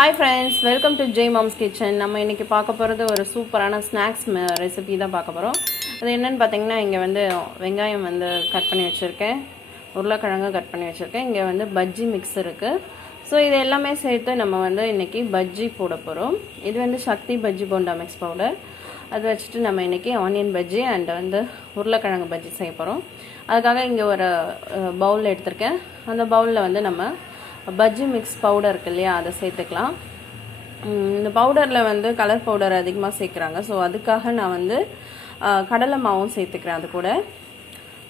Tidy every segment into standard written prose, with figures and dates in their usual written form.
Hi friends, welcome to Jmomskitchen. நம்ம இன்னைக்கு பார்க்க போறது ஒரு சூப்பரான ஸ்நாக்ஸ் ரெசிபி தான் பார்க்க போறோம். அது என்னன்னு பாத்தீங்கன்னா இங்க வந்து வெங்காயம் வந்து கட் பண்ணி வச்சிருக்கேன். உருளைக்கிழங்கு கட் பண்ணி வச்சிருக்கேன். இங்க வந்து பஜ்ஜி மிக்ஸ் இருக்கு. சோ இது எல்லாமே சேர்த்து நம்ம வந்து இன்னைக்கு பஜ்ஜி போட போறோம். இது வந்து சக்தி பஜ்ஜி போண்டா மிக்ஸ் பவுடர். அது வச்சிட்டு நம்ம இன்னைக்கு ஆனியன் பஜ்ஜி அண்ட் வந்து உருளைக்கிழங்கு பஜ்ஜி செய்ய போறோம். அதுக்காக இங்க ஒரு பவுல் எடுத்துர்க்கேன். அந்த பவுல்ல வந்து நம்ம bajjimix பவுடர் இருக்கு இல்லையா அதை சேர்த்துக்கலாம். இந்த பவுடரில் வந்து கலர் பவுடர் அதிகமாக சேர்க்குறாங்க. ஸோ அதுக்காக நான் வந்து கடலை மாவும் சேர்த்துக்கிறேன் அது கூட.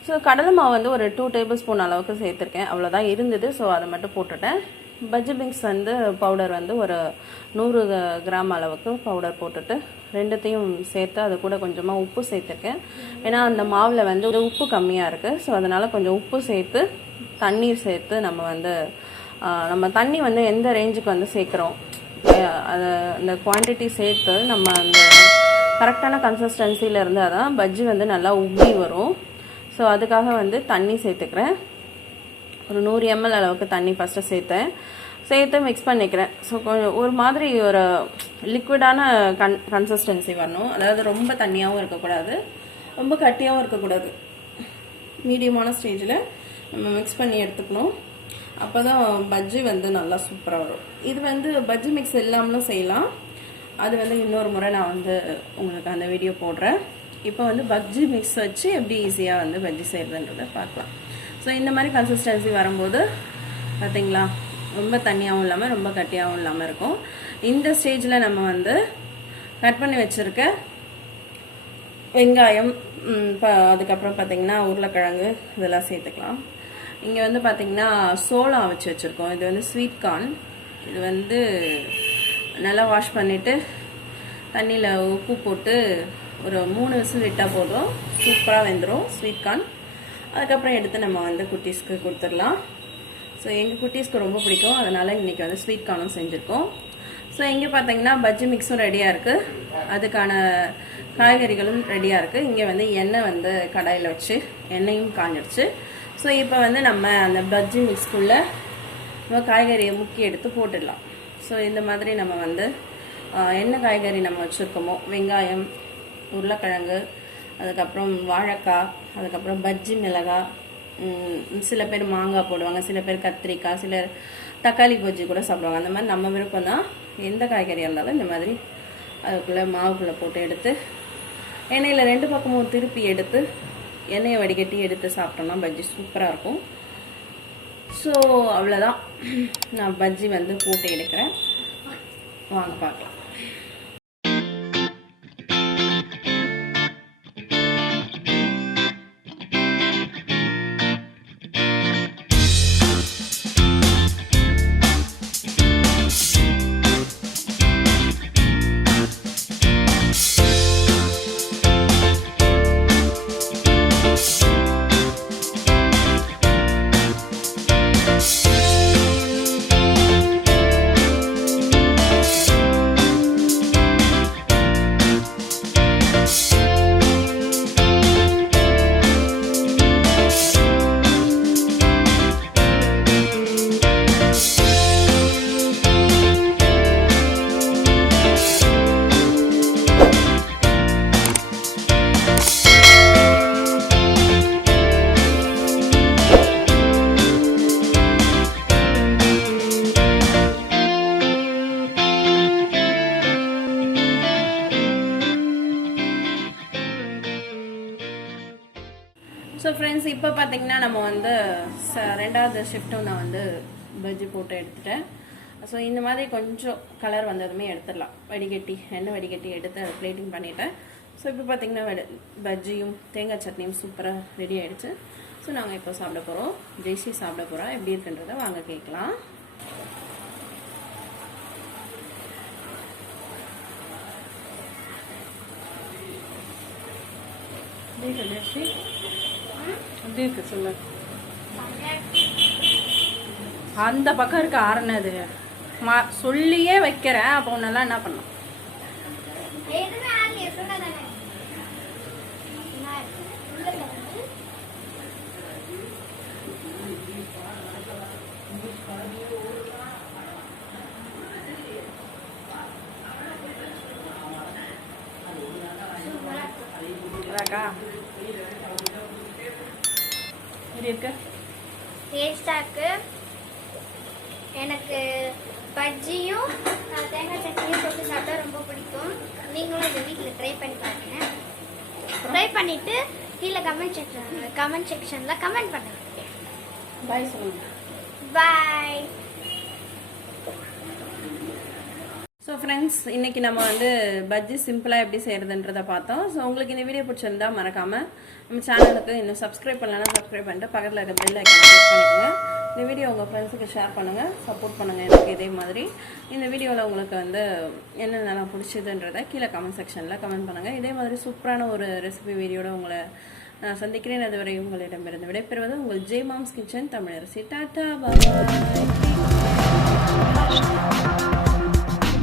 ஸோ கடலை மாவு வந்து ஒரு 2 டேபிள் ஸ்பூன் அளவுக்கு சேர்த்துருக்கேன். அவ்வளோதான் இருந்தது. ஸோ அதை மட்டும் போட்டுட்டேன். bajjimix வந்து பவுடர் வந்து ஒரு 100 கிராம் அளவுக்கு பவுடர் போட்டுட்டு ரெண்டுத்தையும் சேர்த்து அது கூட கொஞ்சமாக உப்பு சேர்த்துருக்கேன். ஏன்னா அந்த மாவில் வந்து உப்பு கம்மியாக இருக்குது. ஸோ அதனால் கொஞ்சம் உப்பு சேர்த்து தண்ணீர் சேர்த்து நம்ம தண்ணி வந்து எந்த ரேஞ்சுக்கு வந்து சேர்க்குறோம் அதை அந்த குவான்டிட்டி சேர்த்து நம்ம அந்த கரெக்டான கன்சிஸ்டன்சியில் இருந்தால் தான் பஜ்ஜி வந்து நல்லா உப்பி வரும். ஸோ அதுக்காக வந்து தண்ணி சேர்த்துக்கிறேன். ஒரு 100 ml அளவுக்கு தண்ணி ஃபஸ்ட்டு சேர்த்து மிக்ஸ் பண்ணிக்கிறேன். ஸோ கொஞ்சம் ஒரு மாதிரி ஒரு லிக்விடான கன்சிஸ்டன்சி வரணும். அதாவது ரொம்ப தண்ணியாகவும் இருக்கக்கூடாது, ரொம்ப கட்டியாகவும் இருக்கக்கூடாது. மீடியமான ஸ்டேஜில் நம்ம மிக்ஸ் பண்ணி எடுத்துக்கணும். அப்போ தான் பஜ்ஜி வந்து நல்லா சூப்பராக வரும். இது வந்து பஜ்ஜி மிக்ஸ் இல்லாமலும் செய்யலாம். அது வந்து இன்னொரு முறை நான் வந்து உங்களுக்கு அந்த வீடியோ போடுறேன். இப்போ வந்து பஜ்ஜி மிக்ஸ் வச்சு எப்படி ஈஸியாக வந்து பஜ்ஜி செய்கிறதுன்றதை பார்க்கலாம். ஸோ இந்த மாதிரி கன்சிஸ்டன்சி வரும்போது பார்த்தீங்களா, ரொம்ப தண்ணியாகவும் இல்லாமல் ரொம்ப கட்டியாகவும் இல்லாமல் இருக்கும். இந்த ஸ்டேஜில் நம்ம வந்து கட் பண்ணி வச்சுருக்க வெங்காயம் அதுக்கப்புறம் பார்த்திங்கன்னா உருளைக்கிழங்கு இதெல்லாம் சேர்த்துக்கலாம். இங்கே வந்து பார்த்திங்கன்னா சோளா வச்சு வச்சுருக்கோம். இது வந்து ஸ்வீட் கார்ன். இது வந்து நல்லா வாஷ் பண்ணிவிட்டு தண்ணியில் உப்பு போட்டு ஒரு 3 விசில் விட்டால் போதும், சூப்பராக வெந்துடும் ஸ்வீட் கார்ன். அதுக்கப்புறம் எடுத்து நம்ம வந்து குட்டீஸ்க்கு கொடுத்துடலாம். ஸோ எங்கள் குட்டீஸ்க்கு ரொம்ப பிடிக்கும், அதனால் இன்றைக்கி வந்து ஸ்வீட் கார்னும் செஞ்சுருக்கோம். ஸோ இங்கே பார்த்திங்கன்னா பஜ்ஜி மிக்ஸும் ரெடியாக இருக்குது, அதுக்கான காய்கறிகளும் ரெடியாக இருக்குது. இங்கே வந்து எண்ணெய் வந்து கடாயில் வச்சு எண்ணெயும் காஞ்சிடுச்சு. ஸோ இப்போ வந்து நம்ம அந்த பஜ்ஜி மிக்ஸ்குள்ளே நம்ம காய்கறியை முக்கி எடுத்து போட்டுடலாம். ஸோ இந்த மாதிரி நம்ம வந்து என்ன காய்கறி நம்ம வச்சுருக்கோமோ, வெங்காயம், உருளைக்கிழங்கு, அதுக்கப்புறம் வாழைக்காய், அதுக்கப்புறம் பஜ்ஜி மிளகாய், சில பேர் மாங்காய் போடுவாங்க, சில பேர் கத்திரிக்காய், சிலர் தக்காளி பஜ்ஜி கூட சாப்பிடுவாங்க. அந்த மாதிரி நம்ம விருப்பம் தான். எந்த காய்கறியாக இருந்தாலும் இந்த மாதிரி அதுக்குள்ளே மாவுக்குள்ளே போட்டு எடுத்து எண்ணெயில் 2 பக்கமும் திருப்பி எடுத்து எண்ணெயை வடிகட்டி எடுத்து சாப்பிட்டோம்னா பஜ்ஜி சூப்பராக இருக்கும். ஸோ அவ்வளோதான், நான் பஜ்ஜி வந்து போட்டு எடுக்கிறேன். வாங்க பார்க்கலாம். ஸோ ஃப்ரெண்ட்ஸ், இப்போ பார்த்தீங்கன்னா நம்ம வந்து 2வது ஷிஃப்ட்டும் நான் வந்து பஜ்ஜி போட்டு எடுத்துட்டேன். ஸோ இந்த மாதிரி கொஞ்சம் கலர் வந்ததுமே எடுத்துடலாம். எண்ணெய் வடிகட்டி எடுத்து அதை பிளேட்டிங் பண்ணிட்டேன். ஸோ இப்போ பார்த்தீங்கன்னா பஜ்ஜியும் தேங்காய் சட்னியும் சூப்பராக ரெடி ஆகிடுச்சு. ஸோ நாங்கள் இப்போ சாப்பிட போகிறோம். ஜெய்சி சாப்பிட போகிறோம். எப்படி இருக்குன்றதை வாங்க கேட்கலாம். ஜெய்சி எப்படி இருக்கு சொல்லு. அந்த பக்கம் இருக்க ஆறுனது சொல்லியே வைக்கிறேன். அப்போ உன்னெல்லாம் என்ன பண்ணும்? இருக்கா? எப்படி இருக்கு? டேஸ்டா இருக்கு. எனக்கு பஜ்ஜியும் தேங்காய் சட்னியும் போட்டு சாப்பிட்டா ரொம்ப பிடிக்கும். நீங்களும் இந்த வீட்டில் ட்ரை பண்ணி பாருங்க. ட்ரை பண்ணிட்டு கீழே கமெண்ட் செக்ஷன்ல கமெண்ட் பண்ணுங்க. பாய் சொல்லுங்க. பாய். ஸோ ஃப்ரெண்ட்ஸ், இன்றைக்கி நம்ம வந்து பஜ்ஜி சிம்பிளாக எப்படி செய்கிறதுன்றதை பார்த்தோம். ஸோ உங்களுக்கு இந்த வீடியோ பிடிச்சிருந்தா மறக்காமல் நம்ம சேனலுக்கு இன்னும் சப்ஸ்கிரைப் பண்ணலன்னா சப்ஸ்கிரைப் பண்ணிட்டு பக்கத்தில் இருக்க பெல் ஐக்கானை கிளிக் பண்ணிக்கோங்க. இந்த வீடியோ உங்கள் ஃப்ரெண்ட்ஸுக்கு ஷேர் பண்ணுங்கள், சப்போர்ட் பண்ணுங்கள் எனக்கு இதே மாதிரி. இந்த வீடியோவில் உங்களுக்கு வந்து என்னென்னலாம் பிடிச்சதுன்றதை கீழே கமெண்ட் செக்ஷனில் கமெண்ட் பண்ணுங்கள். இதே மாதிரி சூப்பரான ஒரு ரெசிபி வீடியோட உங்களை நான் சந்திக்கிறேன். அதுவரை உங்களிடமிருந்து விடைபெறுவது உங்கள் ஜெய்மாம்ஸ் கிச்சன் தமிழரசி. டாட்டா பாய்.